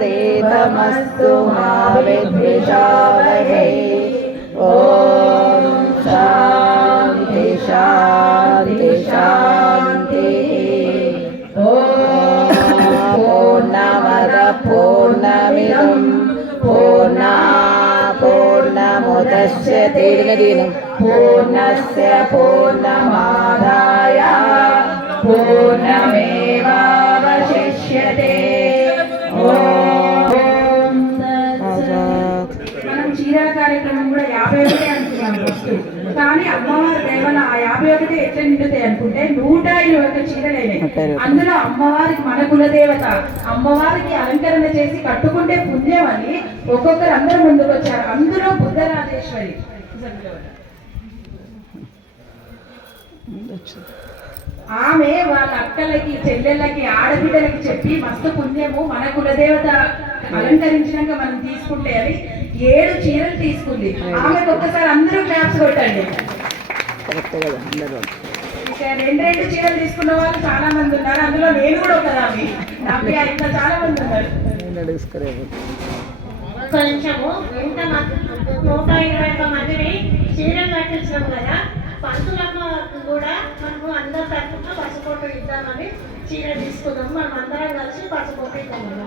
तेजस्विनामदेतमस्तु मा विद्विषावहै ॐ शान्ति शान्ति शान्तिः पूर्णमद पूर्णमिदं पूर्णा पूर्णमुदस्यते पूर्णस्य पूर्णमादाय మనం కార్యక్రమం కూడా యాభై ఒకటి అనుకున్నాం ఫస్ట్. కానీ అమ్మవారి దేవన ఆ యాభై ఒకటి ఎట్లా నిండుతాయి అనుకుంటే నూట ఇరవై ఒక చీరలైనాయి. అందులో అమ్మవారికి మన కులదేవత అమ్మవారికి అలంకరణ చేసి కట్టుకుంటే పుణ్యం అని ఒక్కొక్కరు అందరూ ముందుకు వచ్చారు అందులో బుద్ధరాజేశ్వరి. ఆమె వాళ్ళ అక్కలకి చెల్లెళ్ళకి ఆడబిడ్డలకి చెప్పి మస్తు పుణ్యము మన కులదేవత అలంకరించినాక మనం తీసుకుంటే అని ఏడు చీరలు తీసుకుంది. ఆమెకు ఒక్కసారి అందరూ క్లాప్స్ కొట్టండి. రెండు రెండు చీరలు తీసుకున్న వాళ్ళు చాలా మంది ఉన్నారు. అందులో నేను కూడా ఒకదాన్ని. నాకు ఇంకా చాలా మంది ఉన్నారు. కొంచెము ఎంత నూట ఇరవై ఒక్క మందిని చీరలు కట్టించినాం కదా పంతులమ్మ కూడా మనము అందరి ఇద్దామని చీర తీసుకున్నాము మనం అందరం కలిసి పసుపు ఇద్దాము